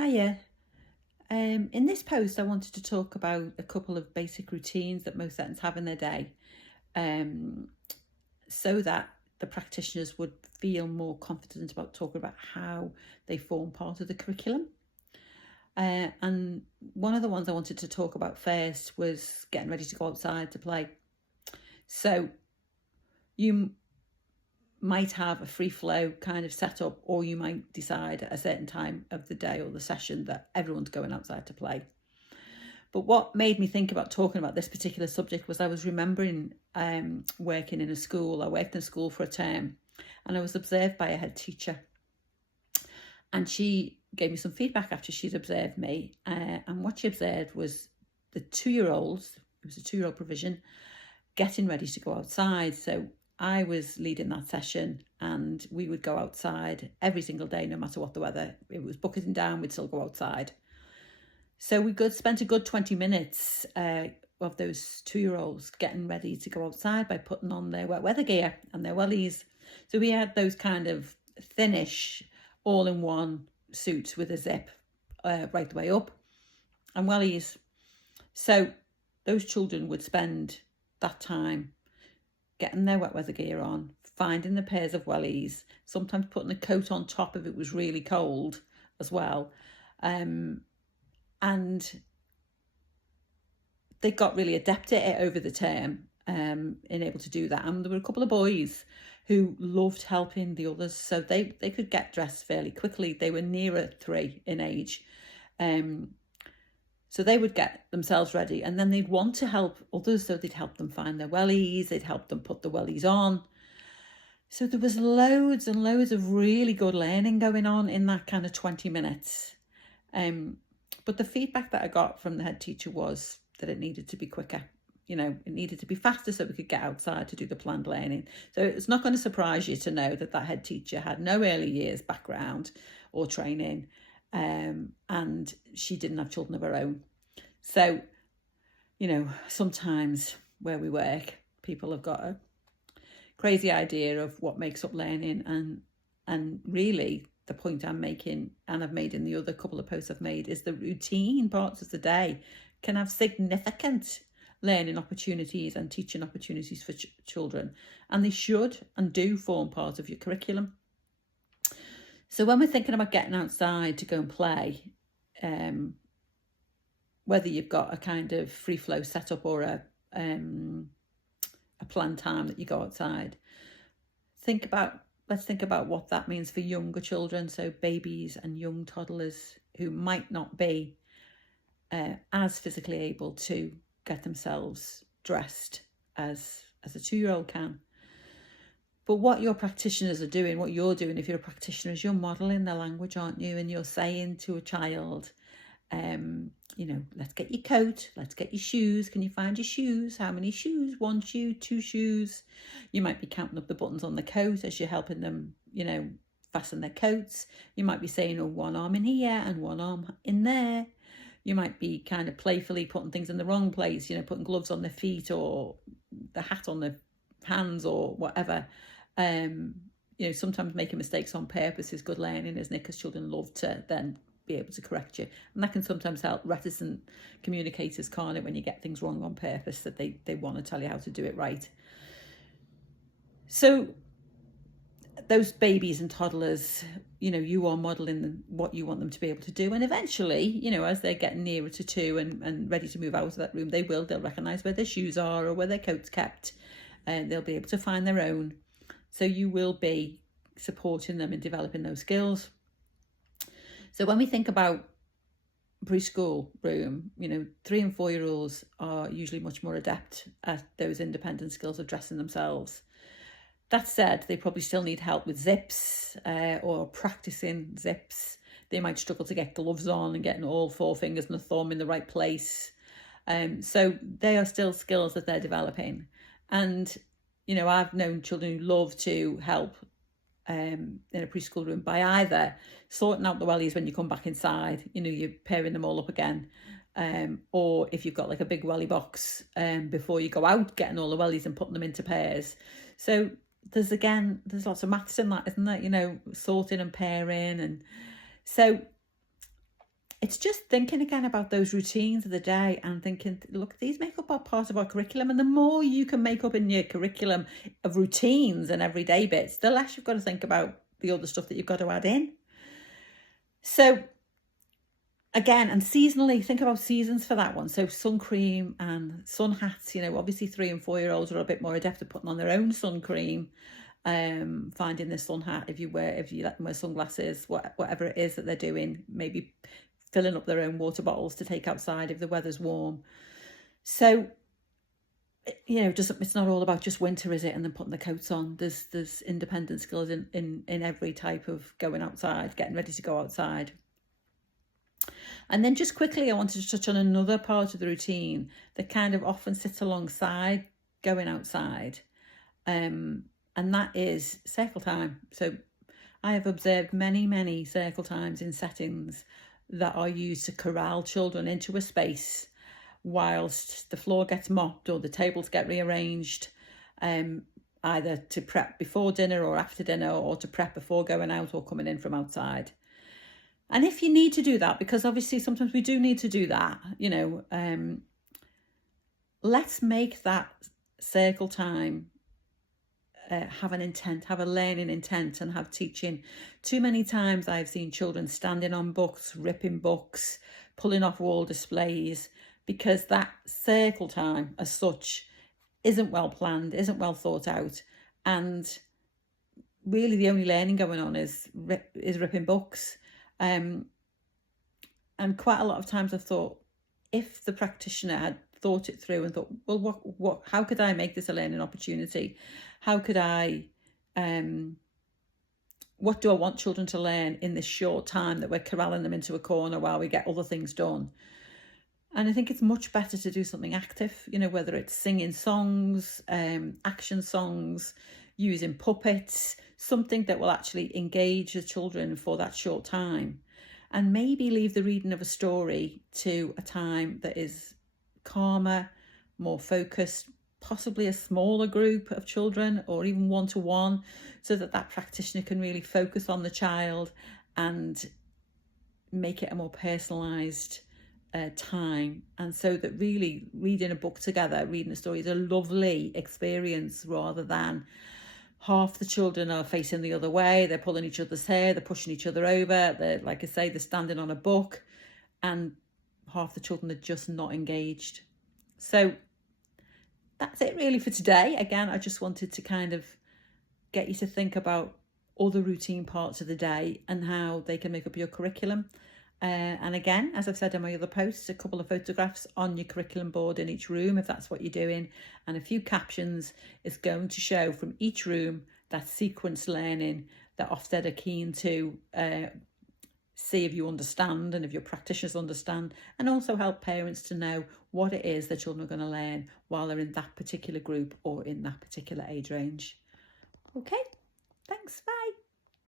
Hiya. In this post, I wanted to talk about a couple of basic routines that most settings have in their day, um, so that the practitioners would feel more confident about talking about how they form part of the curriculum. And one of the ones I wanted to talk about first was getting ready to go outside to play. So you might have a free flow kind of setup, or you might decide at a certain time of the day or the session that everyone's going outside to play. But what made me think about talking about this particular subject was I was remembering working in a school. I worked in a school for a term, and I was observed by a head teacher. And she gave me some feedback after she'd observed me. And what she observed was the 2-year-olds, it was a 2-year-old provision, getting ready to go outside. So I was leading that session, and we would go outside every single day, no matter what the weather. It was bucketing down, we'd still go outside. So we spent a good 20 minutes of those 2-year-olds getting ready to go outside by putting on their wet weather gear and their wellies. So we had those kind of thinnish, all-in-one suits with a zip right the way up and wellies. So those children would spend that time getting their wet weather gear on, finding the pairs of wellies, sometimes putting a coat on top if it was really cold as well. And they got really adept at it over the term, in able to do that. And there were a couple of boys who loved helping the others, so they could get dressed fairly quickly. They were nearer 3 in age. So they would get themselves ready, and then they'd want to help others, so they'd help them find their wellies, they'd help them put the wellies on. So there was loads and loads of really good learning going on in that kind of 20 minutes. But the feedback that I got from the head teacher was that it needed to be quicker. It needed to be faster so we could get outside to do the planned learning. So it's not going to surprise you to know that head teacher had no early years background or training, and she didn't have children of her own. So, sometimes where we work, people have got a crazy idea of what makes up learning, and really the point I'm making, and I've made in the other couple of posts I've made, is the routine parts of the day can have significant learning opportunities and teaching opportunities for children, and they should and do form part of your curriculum. So when we're thinking about getting outside to go and play, whether you've got a kind of free flow setup or a planned time that you go outside, let's think about what that means for younger children, so babies and young toddlers who might not be as physically able to get themselves dressed as a 2-year-old can. But what your practitioners are doing, what you're doing if you're a practitioner, is you're modelling the language, aren't you? And you're saying to a child, let's get your coat, let's get your shoes. Can you find your shoes? How many shoes? 1 shoe, 2 shoes. You might be counting up the buttons on the coat as you're helping them, fasten their coats. You might be saying, 1 arm in here and 1 arm in there. You might be kind of playfully putting things in the wrong place, putting gloves on their feet or the hat on their hands or whatever. Sometimes making mistakes on purpose is good learning, isn't it? Because children love to then be able to correct you, and that can sometimes help reticent communicators, can't it, when you get things wrong on purpose, that they want to tell you how to do it right. So those babies and toddlers, you are modelling what you want them to be able to do, and eventually, as they're getting nearer to 2 and ready to move out of that room, they'll recognise where their shoes are or where their coat's kept, and they'll be able to find their own. So you will be supporting them in developing those skills. So when we think about preschool room, 3 and 4-year-olds are usually much more adept at those independent skills of dressing themselves. That said, they probably still need help with zips or practicing zips. They might struggle to get gloves on and getting all 4 fingers and a thumb in the right place. So they are still skills that they're developing. And, I've known children who love to help in a preschool room by either sorting out the wellies when you come back inside, you're pairing them all up again, or if you've got like a big welly box before you go out, getting all the wellies and putting them into pairs. So there's lots of maths in that, isn't there? Sorting and pairing. And so it's just thinking again about those routines of the day and thinking, look, these make up part of our curriculum. And the more you can make up in your curriculum of routines and everyday bits, the less you've got to think about the other stuff that you've got to add in. So again, and seasonally, think about seasons for that one. So sun cream and sun hats, obviously 3 and 4 year olds are a bit more adept at putting on their own sun cream, finding the sun hat if you let them wear sunglasses, whatever it is that they're doing, maybe filling up their own water bottles to take outside if the weather's warm. So, it's not all about just winter, is it? And then putting the coats on. There's independent skills in every type of going outside, getting ready to go outside. And then just quickly, I wanted to touch on another part of the routine that kind of often sits alongside going outside. And that is circle time. So I have observed many circle times in settings that are used to corral children into a space whilst the floor gets mopped or the tables get rearranged, either to prep before dinner or after dinner, or to prep before going out or coming in from outside. And if you need to do that, because obviously sometimes we do need to do that, let's make that circle time have an intent, have a learning intent, and have teaching. Too many times I've seen children standing on books, ripping books, pulling off wall displays, because that circle time as such isn't well planned, isn't well thought out, and really the only learning going on is ripping books. And quite a lot of times I've thought, if the practitioner had thought it through and thought, well, how could I make this a learning opportunity? How could I, what do I want children to learn in this short time that we're corralling them into a corner while we get other things done? And I think it's much better to do something active, whether it's singing songs, action songs, using puppets, something that will actually engage the children for that short time. And maybe leave the reading of a story to a time that is calmer, more focused, possibly a smaller group of children, or even one-to-one, so that practitioner can really focus on the child and make it a more personalised time. And so that really reading a book together, reading a story, is a lovely experience, rather than half the children are facing the other way, they're pulling each other's hair, they're pushing each other over, they're, like I say, they're standing on a book, and half the children are just not engaged. So that's it really for today. Again, I just wanted to kind of get you to think about other routine parts of the day and how they can make up your curriculum. And again, as I've said in my other posts, a couple of photographs on your curriculum board in each room, if that's what you're doing, and a few captions is going to show from each room that sequence learning that Ofsted are keen to see if you understand and if your practitioners understand, and also help parents to know what it is that children are going to learn while they're in that particular group or in that particular age range. Okay, thanks, bye.